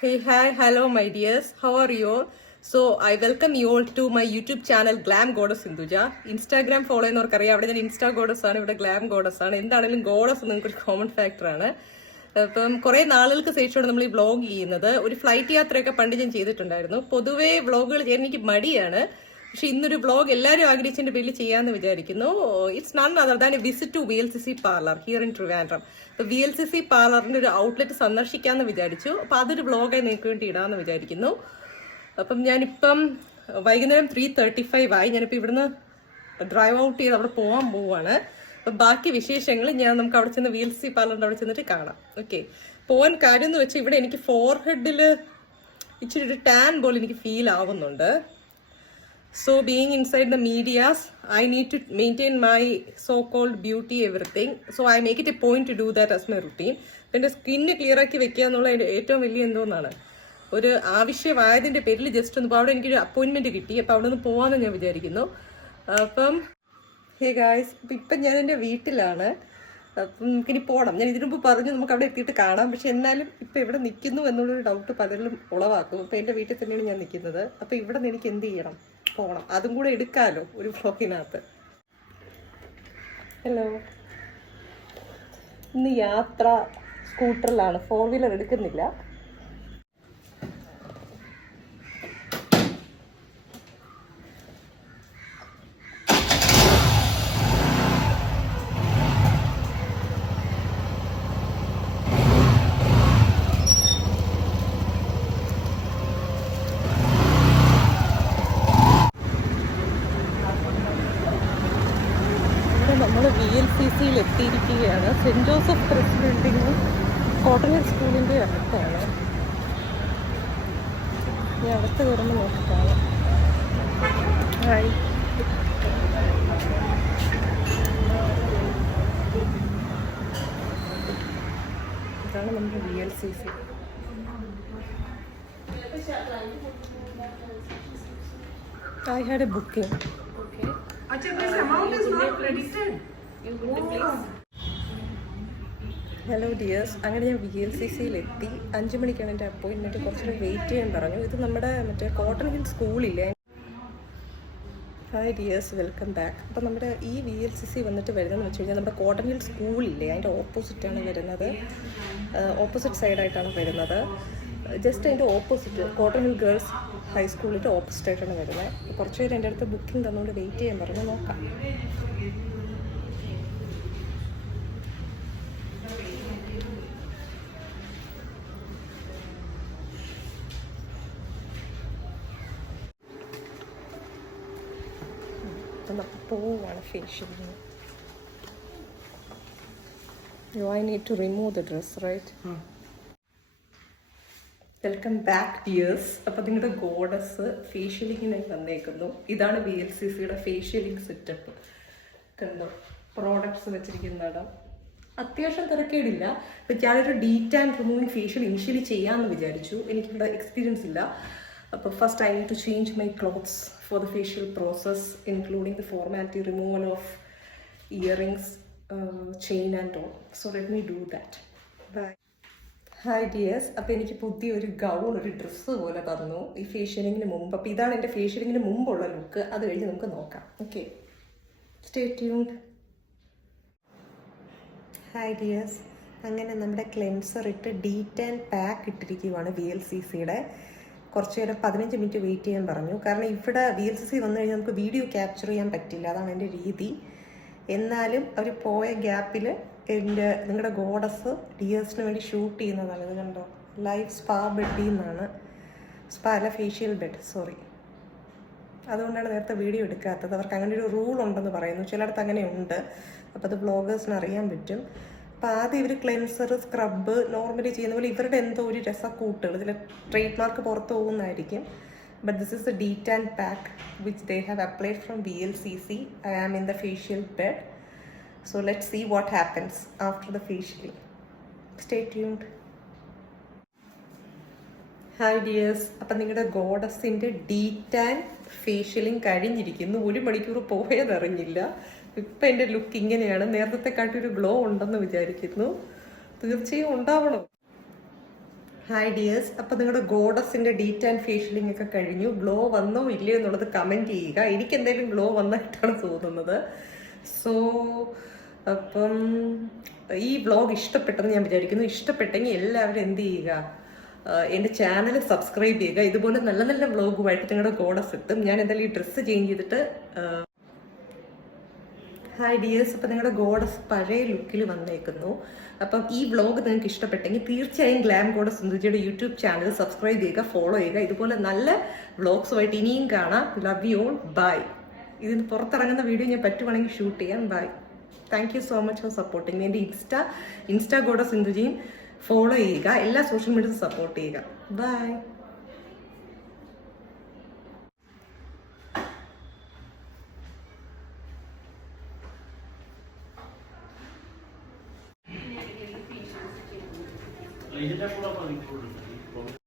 Hey, hi, hello, my dears. How are you all? So, I welcome you all to my YouTube channel, Glam Goddess Sinduja. Instagram follow ചെയ്യുന്നവർക്കറിയാം അവിടെ ഞാൻ insta goddess ആണ്, ഇവിടെ glam goddess ആണ്. എന്താണെങ്കിലും goddess നിങ്ങൾക്ക് ഒരു common factor ആണ്. അപ്പം കുറെ നാളുകൾക്ക് ശേഷമാണ് നമ്മൾ ഈ വ്ളോഗ് ചെയ്യുന്നത്. ഒരു ഫ്ലൈറ്റ് യാത്രയൊക്കെ പണ്ട് ഞാൻ ചെയ്തിട്ടുണ്ടായിരുന്നു. പൊതുവേ വ്ളോഗുകൾ ചെയ്യാൻ എനിക്ക് മടിയാണ്. പക്ഷെ ഇന്നൊരു വ്ളോഗ് എല്ലാവരും ആഗ്രഹിച്ചതിന്റെ പേരിൽ ചെയ്യാമെന്ന് വിചാരിക്കുന്നു. It's none other than a visit to VLCC parlour here in Trivandrum. VLCC പാർലറിന്റെ ഒരു ഔട്ട്ലെറ്റ് സന്ദർശിക്കാമെന്ന് വിചാരിച്ചു. അപ്പൊ അതൊരു വ്ളോഗായി നിങ്ങൾക്ക് വേണ്ടി ഇടാമെന്ന് വിചാരിക്കുന്നു. അപ്പം ഞാനിപ്പം വൈകുന്നേരം 3:35 ആയി. ഞാനിപ്പോൾ ഇവിടുന്ന് ഡ്രൈവ് ഔട്ട് ചെയ്ത് അവിടെ പോകാൻ പോവാണ്. അപ്പം ബാക്കി വിശേഷങ്ങൾ നമുക്ക് അവിടെ ചെന്ന് VLCC പാർലറിന്റെ അവിടെ ചെന്നിട്ട് കാണാം. ഓക്കെ, പോകാൻ കാര്യം എന്ന് വെച്ചാൽ ഇവിടെ എനിക്ക് ഫോർഹെഡിൽ ഇച്ചിരി ഒരു ടാൻ പോലെ എനിക്ക് ഫീൽ ആവുന്നുണ്ട്. So being inside the medias, I need to maintain my so-called beauty everything. So I make it a point to do that as my routine. എൻ്റെ സ്കിന്ന് ക്ലിയർ ആക്കി വെക്കുക എന്നുള്ള ഏറ്റവും വലിയ എന്തോന്നാണ് ഒരു ആവശ്യമായതിൻ്റെ പേരിൽ ജസ്റ്റ് ഒന്ന് അവിടെ എനിക്കൊരു അപ്പോയിൻമെൻറ്റ് കിട്ടി. അപ്പോൾ അവിടെ നിന്ന് പോകാമെന്ന് ഞാൻ വിചാരിക്കുന്നു. അപ്പം ഹേ ഗായ്സ്, ഇപ്പം ഞാൻ എൻ്റെ വീട്ടിലാണ്. അപ്പം നമുക്കിനി പോകണം. ഞാൻ ഇതിനു മുമ്പ് പറഞ്ഞു നമുക്ക് അവിടെ എത്തിയിട്ട് കാണാം. പക്ഷെ എന്നാലും ഇപ്പം എവിടെ നിൽക്കുന്നു എന്നുള്ളൊരു ഡൗട്ട് പലരിലും ഉളവാക്കും. അപ്പം എൻ്റെ വീട്ടിൽ തന്നെയാണ് ഞാൻ നിൽക്കുന്നത്. അപ്പം ഇവിടെ നിന്ന് എനിക്ക് എന്ത് ചെയ്യണം, പോകണം. അതും കൂടെ എടുക്കാമല്ലോ ഒരു വ്ളോഗിനകത്ത്. ഹലോ, ഇന്ന് യാത്ര സ്കൂട്ടറിലാണ്, 4 വീലർ എടുക്കുന്നില്ല. നമ്മൾ VLCCയിൽ എത്തിയിരിക്കുകയാണ്. സെൻറ് ജോസഫ് പ്രസ് ബിൽഡിങ്ങും കോട്ടൺ ഹിൽ സ്കൂളിൻ്റെ അടുത്താണ്. ഞാൻ അടുത്ത് കയറുമ്പോൾ നോക്കിയിട്ടാണ്. ഹായ്, ഇതാണ് നമ്മുടെ VLCC. I had a booking. Okay. This amount is not credited. Hello dears, അങ്ങനെ ഞാൻ VLCCയിൽ എത്തി. 5 മണിക്കാണ് എൻ്റെ അപ്പോയിൻമെൻറ്റ്. കുറച്ചുകൂടെ വെയിറ്റ് ചെയ്യാൻ പറഞ്ഞു. ഇത് നമ്മുടെ മറ്റേ കോട്ടൺ ഹിൽ സ്കൂളില്ലേ. Hi dears, welcome back. അപ്പോൾ നമ്മുടെ ഈ VLCC വന്നിട്ട് വരുന്നതെന്ന് വെച്ച് കഴിഞ്ഞാൽ നമ്മുടെ കോട്ടൺ ഹിൽ സ്കൂളില്ലേ അതിൻ്റെ ഓപ്പോസിറ്റാണ് വരുന്നത്. ഓപ്പോസിറ്റ് സൈഡായിട്ടാണ് വരുന്നത്. ജസ്റ്റ് അതിൻ്റെ ഓപ്പോസിറ്റ് കോട്ടൺ ഹിൽ ഗേൾസ് ഹൈസ്കൂളിൻ്റെ ഓപ്പോസിറ്റായിട്ടാണ് വരുന്നത്. കുറച്ച് പേര് എൻ്റെ അടുത്ത് ബുക്കിംഗ് തന്നുകൊണ്ട് വെയിറ്റ് ചെയ്യാൻ പറഞ്ഞു. നോക്കാം. നമുക്ക് പോവാണ് ഫേഷ്യലിന്. I need to remove the dress, right? Welcome back dears. അപ്പം നിങ്ങളുടെ ഗോഡസ് ഫേഷ്യലിങ്ങിനായി വന്നേക്കുന്നു. ഇതാണ് VLCCയുടെ ഫേഷ്യലിംഗ് സെറ്റപ്പ്. കണ്ടോ, പ്രോഡക്ട്സ് വെച്ചിരിക്കുന്ന ഇടം. അത്യാവശ്യം തിരക്കേടില്ല. ഇപ്പം ഞാനൊരു ഡീറ്റാൻ റിമൂവിങ് ഫേഷ്യൽ ഇനിഷ്യലി ചെയ്യാമെന്ന് വിചാരിച്ചു. എനിക്കിവിടെ എക്സ്പീരിയൻസ് ഇല്ല. അപ്പോൾ first I need to change my clothes for the facial process, including the formality removal of earrings, chain and all. So let me do that. Bye. Hi dears, അപ്പോൾ എനിക്ക് പുതിയൊരു gown, ഒരു dress പോലെ തന്നു ഈ ഫേഷ്യലിങ്ങിന് മുമ്പ്. അപ്പോൾ ഇതാണ് എൻ്റെ ഫേഷ്യലിങ്ങിന് മുമ്പുള്ള ലുക്ക്. അത് കഴിഞ്ഞ് നമുക്ക് നോക്കാം. Okay, stay tuned. Hi dears, അങ്ങനെ നമ്മുടെ ക്ലെൻസർ ഇട്ട് ഡീറ്റാൻ പാക്ക് ഇട്ടിരിക്കുകയാണ് VLCCയുടെ. കുറച്ച് നേരം 15 മിനിറ്റ് വെയിറ്റ് ചെയ്യാൻ പറഞ്ഞു. കാരണം ഇവിടെ VLCC വന്നു കഴിഞ്ഞാൽ നമുക്ക് വീഡിയോ ക്യാപ്ചർ ചെയ്യാൻ പറ്റില്ല, അതാണ് എൻ്റെ രീതി. എന്നാലും അവർ പോയ ഗ്യാപ്പിൽ നിങ്ങളുടെ ഗോഡസ് ഡിയേഴ്സിന് വേണ്ടി ഷൂട്ട് ചെയ്യുന്നതാണ്. ഇത് കണ്ടോ, ലൈവ് സ്പാ ബെഡിൽ നിന്നാണ്. സ്പാ അല്ല, ഫേഷ്യൽ ബെഡ്, സോറി. അതുകൊണ്ടാണ് നേരത്തെ വീഡിയോ എടുക്കാത്തത്. അവർക്ക് അങ്ങനെ ഒരു റൂൾ ഉണ്ടെന്ന് പറയുന്നു. ചിലയിടത്ത് അങ്ങനെ ഉണ്ട്. അപ്പോൾ അത് ബ്ലോഗേഴ്സിന് അറിയാൻ പറ്റും. അപ്പോൾ ആദ്യം ഇവർ ക്ലെൻസർ, സ്ക്രബ് നോർമലി ചെയ്യുന്ന പോലെ ഇവരുടെ എന്തോ ഒരു രസക്കൂട്ടുകൾ, ഇതിൽ ട്രേഡ് മാർക്ക് പുറത്ത് പോകുന്നതായിരിക്കും. But this is the detan pack which they have applied from VLCC. I am in the facial bed. So let's see what happens after the facialing. Stay tuned. Hi dears, അപ്പം നിങ്ങളുടെ ഗോഡസിൻ്റെ de-tan ഫേഷ്യലിംഗ് കഴിഞ്ഞിരിക്കുന്നു. 1 മണിക്കൂർ പോയതറിഞ്ഞില്ല. ഇപ്പം എൻ്റെ look ഇങ്ങനെയാണ്. നേരത്തെ കാട്ടി ഒരു ഗ്ലോ ഉണ്ടെന്ന് വിചാരിക്കുന്നു. തീർച്ചയായും ഉണ്ടാവണം. ഹായ് ഡിയേഴ്സ്, അപ്പം നിങ്ങളുടെ ഗോഡസിന്റെ ഡീറ്റ് ആൻഡ് ഫേഷ്യലിംഗ് ഒക്കെ കഴിഞ്ഞു. ഗ്ലോ വന്നോ ഇല്ലയോ എന്നുള്ളത് കമന്റ് ചെയ്യുക. എനിക്ക് എന്തെങ്കിലും ഗ്ലോ വന്നായിട്ടാണ് തോന്നുന്നത്. സോ അപ്പം ഈ വ്ലോഗ് ഇഷ്ടപ്പെട്ടെന്ന് ഞാൻ വിചാരിക്കുന്നു. ഇഷ്ടപ്പെട്ടെങ്കിൽ എല്ലാവരും എന്ത് ചെയ്യുക, എൻ്റെ ചാനൽ സബ്സ്ക്രൈബ് ചെയ്യുക. ഇതുപോലെ നല്ല നല്ല വ്ലോഗുമായിട്ട് നിങ്ങളുടെ ഗോഡസ് എത്തും. ഞാൻ എന്തായാലും ഈ ഡ്രസ്സ് ചേഞ്ച് ചെയ്തിട്ട് ഹായ് ഡിയേഴ്സ്, അപ്പം നിങ്ങളുടെ ഗോഡസ് പഴയ ലുക്കിൽ വന്നേക്കുന്നു. അപ്പം ഈ വ്ലോഗ് നിങ്ങൾക്ക് ഇഷ്ടപ്പെട്ടെങ്കിൽ തീർച്ചയായും ഗ്ലാം ഗോഡസ് സിന്ധുജിയുടെ യൂട്യൂബ് ചാനൽ സബ്സ്ക്രൈബ് ചെയ്യുക, ഫോളോ ചെയ്യുക. ഇതുപോലെ നല്ല വ്ലോഗ്സുമായിട്ട് ഇനിയും കാണാം. Love you all, bye. ഇതിന് പുറത്തിറങ്ങുന്ന വീഡിയോ ഞാൻ പറ്റുവാണെങ്കിൽ ഷൂട്ട് ചെയ്യാം. Bye. Thank you so much for supporting. എൻ്റെ ഇൻസ്റ്റാ ഗോഡസ് സിന്ധുജിയും ഫോളോ ചെയ്യുക. എല്ലാ സോഷ്യൽ മീഡിയയും സപ്പോർട്ട് ചെയ്യുക. ബൈ. ഇതിന്റെ കൂടെ